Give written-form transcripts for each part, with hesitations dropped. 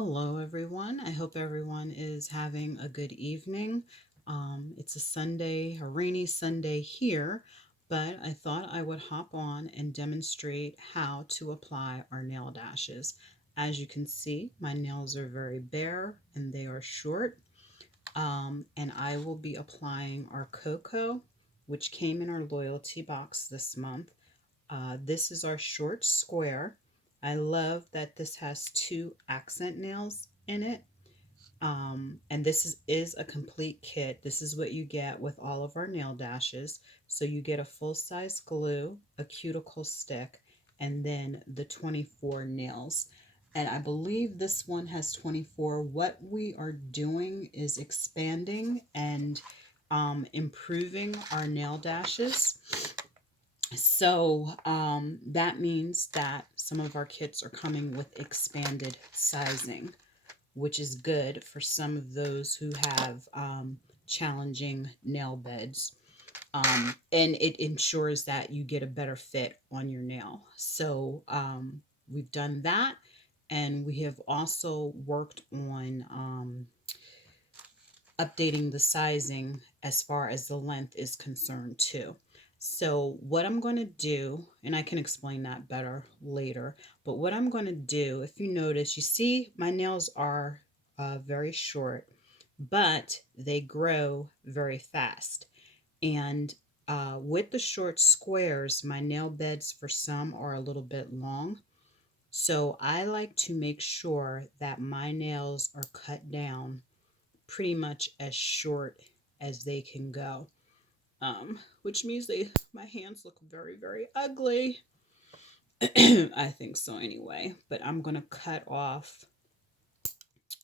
Hello, everyone. I hope everyone is having a good evening. It's a Sunday, a rainy Sunday here, but I thought I would hop on and demonstrate how to apply our nail dashes. As you can see, my nails are very bare and they are short. And I will be applying our cocoa, which came in our loyalty box this month. This is our short square. I love that this has two accent nails in it. And this is a complete kit. This is what you get with all of our nail dashes. So you get a full-size glue, a cuticle stick, and then the 24 nails. And I believe this one has 24. What we are doing is expanding and improving our nail dashes. So that means that some of our kits are coming with expanded sizing, which is good for some of those who have challenging nail beds. And it ensures that you get a better fit on your nail. So we've done that. And we have also worked on updating the sizing as far as the length is concerned too. So what I'm going to do, and I can explain that better later, but what I'm going to do, if you notice, you see my nails are very short, but they grow very fast. And with the short squares, my nail beds for some are a little bit long. So I like to make sure that my nails are cut down pretty much as short as they can go. Which means my hands look very, very ugly. I think so anyway. But I'm gonna cut off.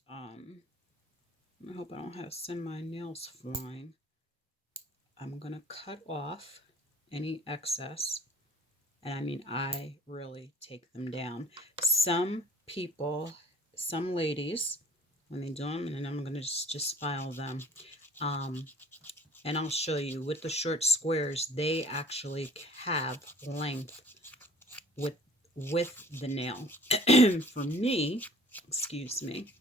Um, I hope I don't have to send my nails flying. I'm gonna cut off any excess, and I mean I really take them down. Some people, some ladies, when they do them, and then I'm gonna just file them. Um, and I'll show you with the short squares, they actually have length with the nail. For me, excuse me,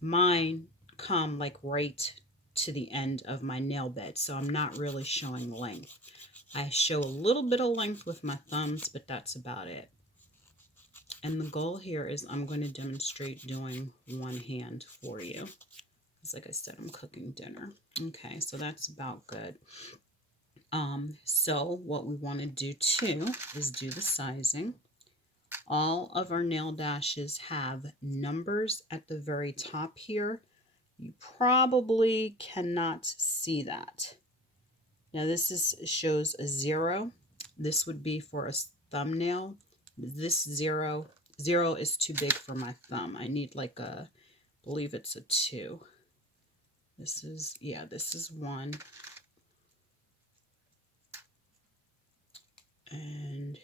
mine come like right to the end of my nail bed, so I'm not really showing length. I show a little bit of length with my thumbs, but that's about it. And the goal here is I'm going to demonstrate doing one hand for you. Because like I said, I'm cooking dinner. Okay, so that's about good. So what we want to do too is do the sizing. All of our nail dashes have numbers at the very top here. You probably cannot see that. Now shows a 0. This would be for a thumbnail. This 0 is too big for my thumb. I need like I believe it's a 2. This is 1. And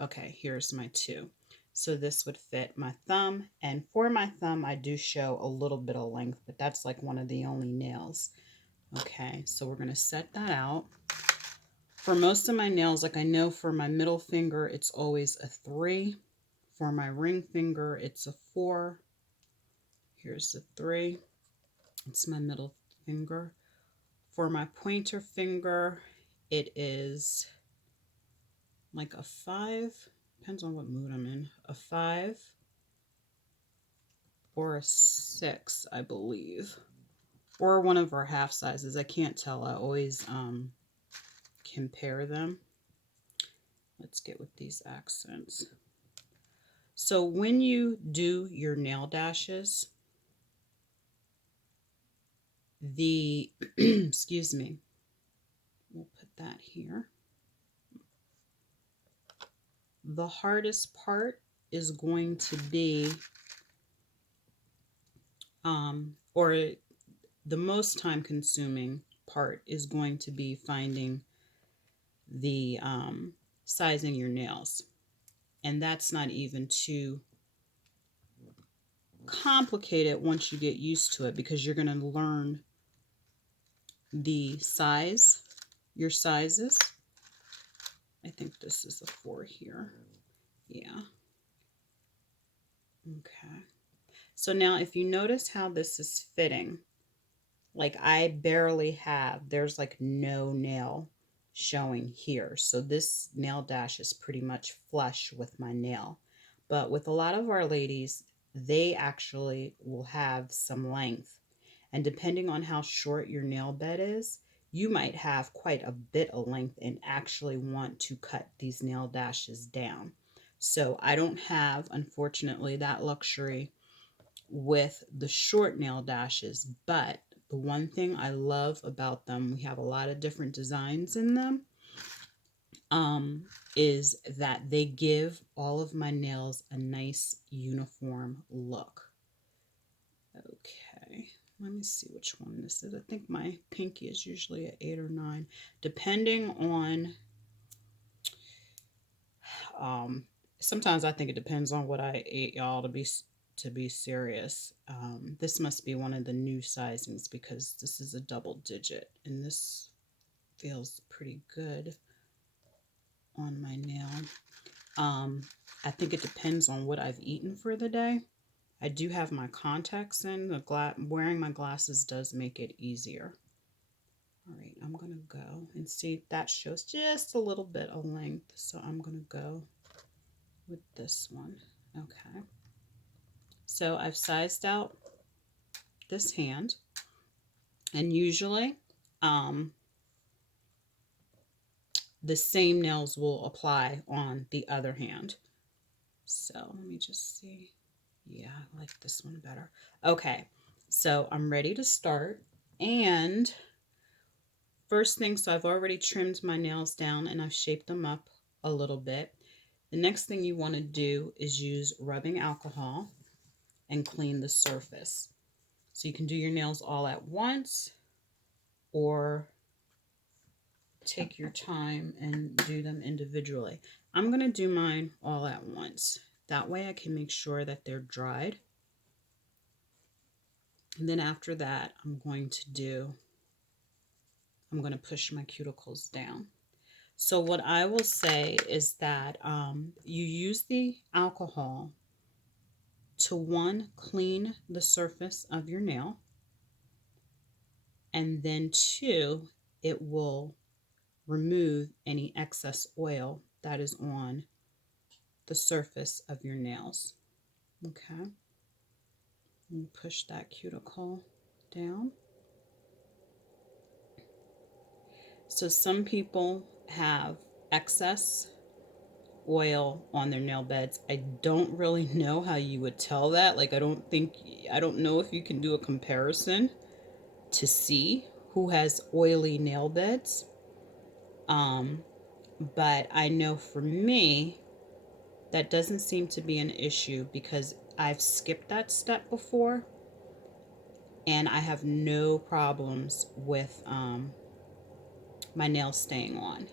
okay, here's my 2. So this would fit my thumb. And for my thumb, I do show a little bit of length, but that's like one of the only nails. Okay, so we're going to set that out. For most of my nails, like I know for my middle finger, it's always a 3. For my ring finger, it's a 4. Here's the 3. It's my middle finger. For my pointer finger, it is like a 5. Depends on what mood I'm in. A 5 or a 6, I believe. Or one of our half sizes. I can't tell. I always compare them. Let's get with these accents. So when you do your nail dashes, the, excuse me, we'll put that here. The hardest part is going to be, or the most time consuming part is going to be finding the sizing your nails. And that's not even too complicated once you get used to it, because you're going to learn the size, your sizes. I think this is a 4 here. Yeah. Okay. So now if you notice how this is fitting, like I barely have, there's like no nail showing here. So this nail dash is pretty much flush with my nail. But with a lot of our ladies, they actually will have some length. And depending on how short your nail bed is, you might have quite a bit of length and actually want to cut these nail dashes down. So I don't have, unfortunately, that luxury with the short nail dashes, but the one thing I love about them, we have a lot of different designs in them, is that they give all of my nails a nice uniform look. Okay, let me see which one this is. I think my pinky is usually an 8 or 9, depending on, um, sometimes I think it depends on what I ate, y'all, to be serious. This must be one of the new sizings because this is a double digit and this feels pretty good on my nail. I think it depends on what I've eaten for the day. I do have my contacts in. Wearing my glasses does make it easier. All right, I'm going to go and see, that shows just a little bit of length. So I'm going to go with this one. Okay. So I've sized out this hand, and usually the same nails will apply on the other hand. So let me just see. Yeah, I like this one better. Okay, so I'm ready to start. And first thing, so I've already trimmed my nails down and I've shaped them up a little bit. The next thing you want to do is use rubbing alcohol and clean the surface. So you can do your nails all at once or take your time and do them individually. I'm going to do mine all at once. That way I can make sure that they're dried. And then after that, I'm going to push my cuticles down. So what I will say is that you use the alcohol to, one, clean the surface of your nail, and then two, it will remove any excess oil that is on the surface of your nails. Okay, and push that cuticle down. So some people have excess oil on their nail beds. I don't really know how you would tell that. Like, I don't know if you can do a comparison to see who has oily nail beds. But I know for me, that doesn't seem to be an issue because I've skipped that step before and I have no problems with my nails staying on.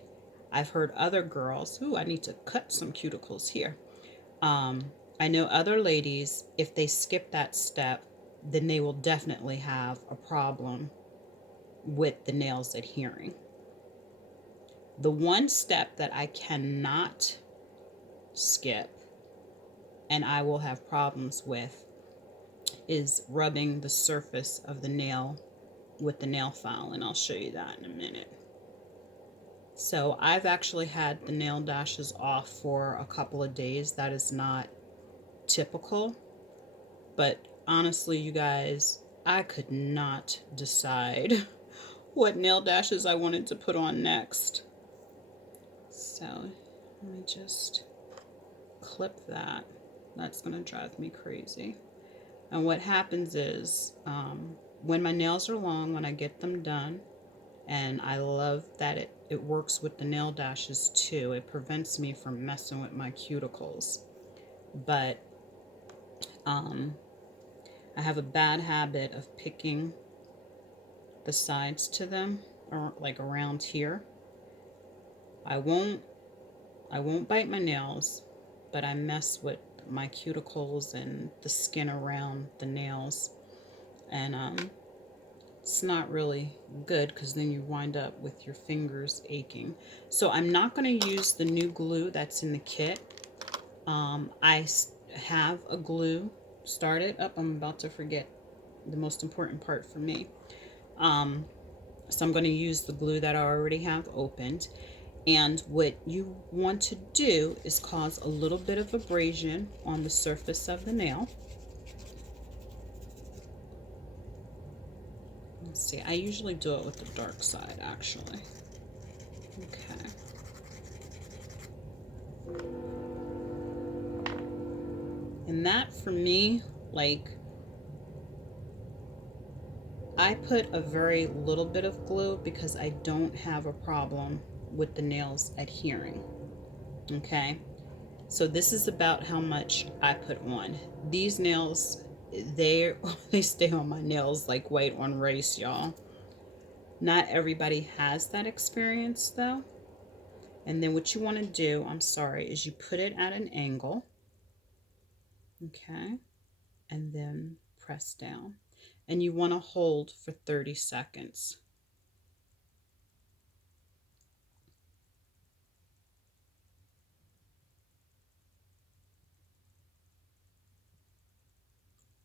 I've heard other girls, I need to cut some cuticles here. I know other ladies, if they skip that step, then they will definitely have a problem with the nails adhering. The one step that I cannot skip and I will have problems with is rubbing the surface of the nail with the nail file, and I'll show you that in a minute. So I've actually had the nail dashes off for a couple of days. That is not typical, but honestly, you guys, I could not decide what nail dashes I wanted to put on next. So let me just clip that. That's going to drive me crazy. And what happens is when my nails are long, when I get them done, and I love that it works with the nail dashes too. It prevents me from messing with my cuticles. But I have a bad habit of picking the sides to them, or like around here. I won't bite my nails, but I mess with my cuticles and the skin around the nails. And it's not really good because then you wind up with your fingers aching. So I'm not going to use the new glue that's in the kit. I have a glue start it up. I'm about to forget the most important part for me. Um, so I'm going to use the glue that I already have opened. And what you want to do is cause a little bit of abrasion on the surface of the nail. Let's see, I usually do it with the dark side actually. Okay. And that for me, like, I put a very little bit of glue because I don't have a problem with the nails adhering. Okay. So this is about how much I put on. These nails, they they stay on my nails like white on rice, y'all. Not everybody has that experience though. And then what you want to do, I'm sorry, is you put it at an angle. Okay. And then press down. And you want to hold for 30 seconds.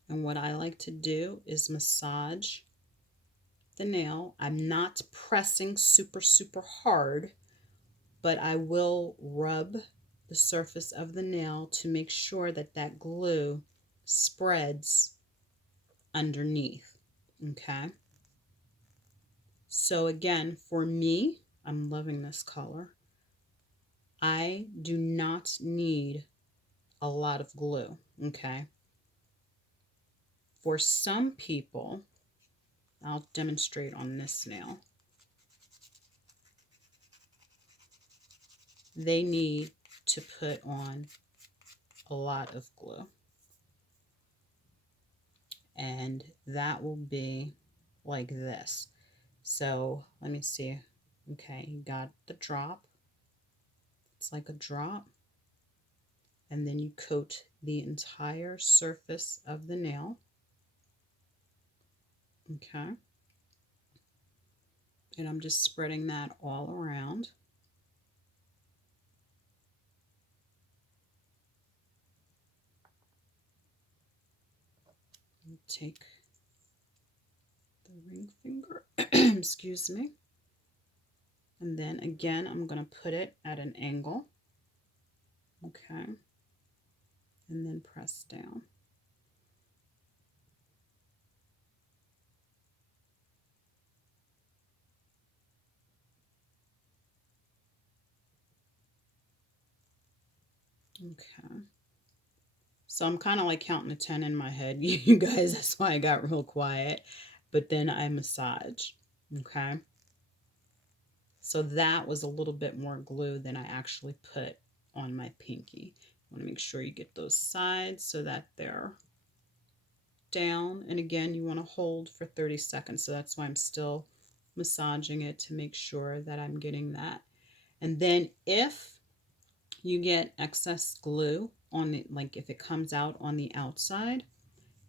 And what I like to do is massage the nail. I'm not pressing super, super hard, but I will rub the surface of the nail to make sure that that glue spreads underneath. Okay. So again, for me, I'm loving this color. I do not need a lot of glue. Okay. For some people, I'll demonstrate on this nail. They need to put on a lot of glue. And that will be like this. So let me see. Okay, you got the drop. It's like a drop. And then you coat the entire surface of the nail. Okay. And I'm just spreading that all around. Take the ring finger, excuse me. And then again, I'm going to put it at an angle. Okay. And then press down. Okay. So I'm kind of like counting to 10 in my head, you guys. That's why I got real quiet. But then I massage. Okay. So that was a little bit more glue than I actually put on my pinky. I want to make sure you get those sides so that they're down. And again, you want to hold for 30 seconds. So that's why I'm still massaging it to make sure that I'm getting that. And then if you get excess glue on it, like if it comes out on the outside,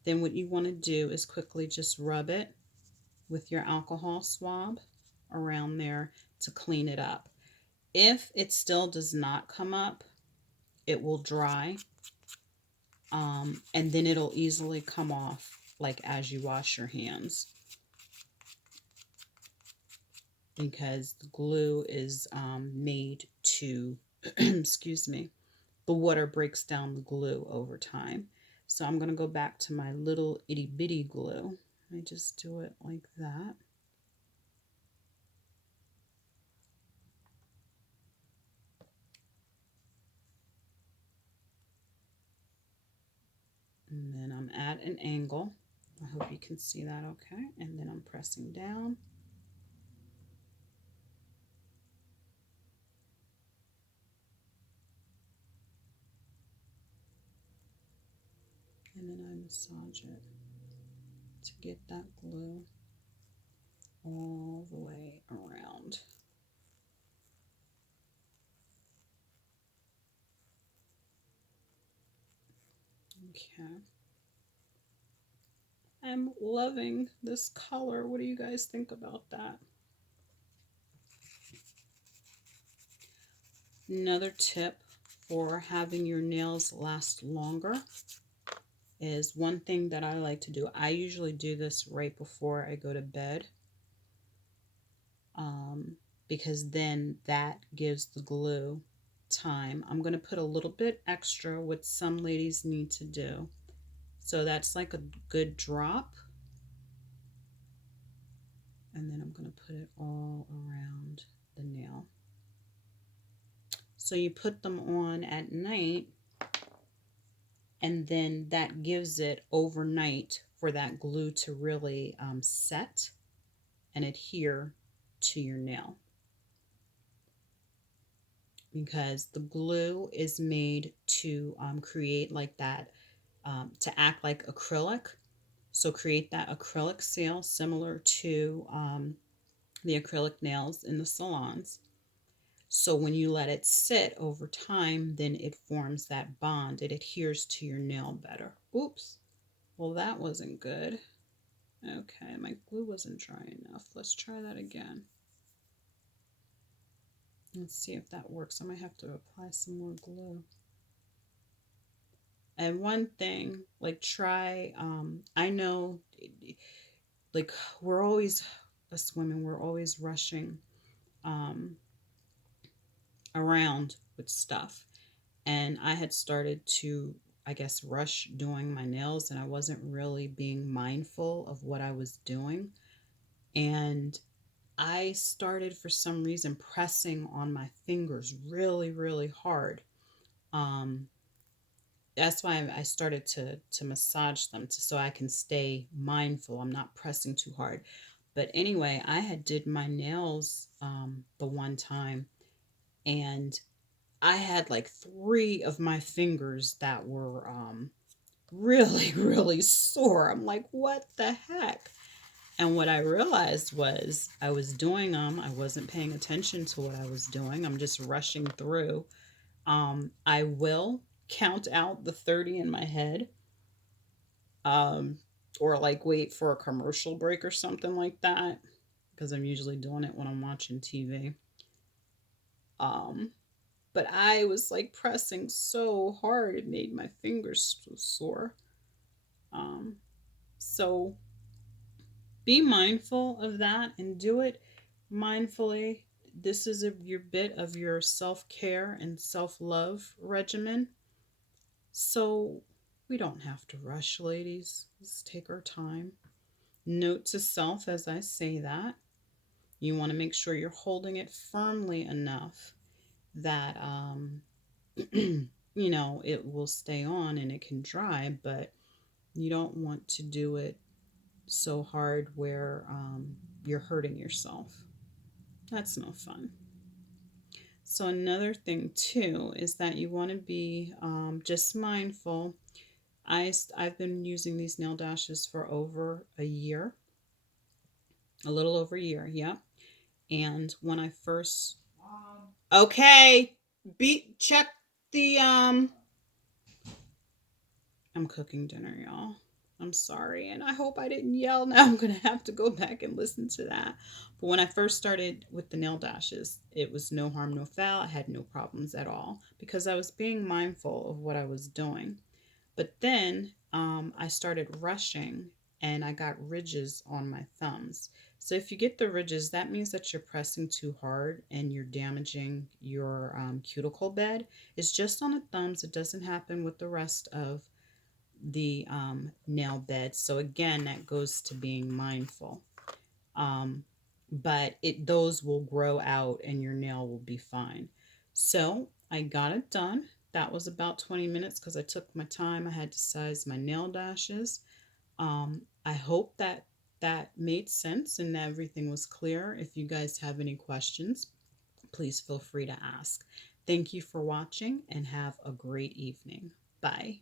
then what you want to do is quickly just rub it with your alcohol swab around there to clean it up. If it still does not come up, it will dry, and then it'll easily come off like as you wash your hands, because the glue is made to, excuse me, the water breaks down the glue over time. So I'm going to go back to my little itty bitty glue. I just do it like that. And then I'm at an angle. I hope you can see that okay. And then I'm pressing down. And then I massage it to get that glue all the way around. Okay. I'm loving this color. What do you guys think about that? Another tip for having your nails last longer is one thing that I like to do. I usually do this right before I go to bed, um, because then that gives the glue time. I'm going to put a little bit extra, what some ladies need to do. So that's like a good drop. And then I'm going to put it all around the nail. So you put them on at night, and then that gives it overnight for that glue to really set and adhere to your nail, because the glue is made to create like that, to act like acrylic. So create that acrylic seal similar to the acrylic nails in the salons. So when you let it sit over time, then it forms that bond. It adheres to your nail better. Oops. Well, that wasn't good. Okay, my glue wasn't dry enough. Let's try that again. Let's see if that works. I might have to apply some more glue. And one thing, like try, I know, like we're always, us women, we're always rushing um, around with stuff. And I had started to, I guess, rush doing my nails, and I wasn't really being mindful of what I was doing. And I started, for some reason, pressing on my fingers really, really hard. Um, that's why I started to massage them so I can stay mindful. I'm not pressing too hard. But anyway, I had did my nails the one time, and I had like three of my fingers that were really, really sore. I'm like, what the heck? And what I realized was I was doing them. I wasn't paying attention to what I was doing. I'm just rushing through. I will count out the 30 in my head, um, or like wait for a commercial break or something like that, because I'm usually doing it when I'm watching TV. Um, but I was like pressing so hard, it made my fingers so sore. Um, so be mindful of that and do it mindfully. This is your bit of your self care and self love regimen. So we don't have to rush, ladies. Let's take our time. Note to self as I say that. You want to make sure you're holding it firmly enough that, it will stay on and it can dry, but you don't want to do it so hard where you're hurting yourself. That's no fun. So, another thing too is that you want to be just mindful. I've been using these nail dashes for over a year, a little over a year, yeah. And when I first, okay, check the I'm cooking dinner, y'all. I'm sorry, and I hope I didn't yell. Now I'm gonna have to go back and listen to that. But when I first started with the nail dashes, it was no harm, no foul. I had no problems at all because I was being mindful of what I was doing. But then I started rushing, and I got ridges on my thumbs. So if you get the ridges, that means that you're pressing too hard and you're damaging your cuticle bed. It's just on the thumbs. It doesn't happen with the rest of the nail bed. So again, that goes to being mindful. Um, but those will grow out and your nail will be fine. So I got it done. That was about 20 minutes because I took my time. I had to size my nail dashes. I hope that that made sense and that everything was clear. If you guys have any questions, please feel free to ask. Thank you for watching and have a great evening. Bye.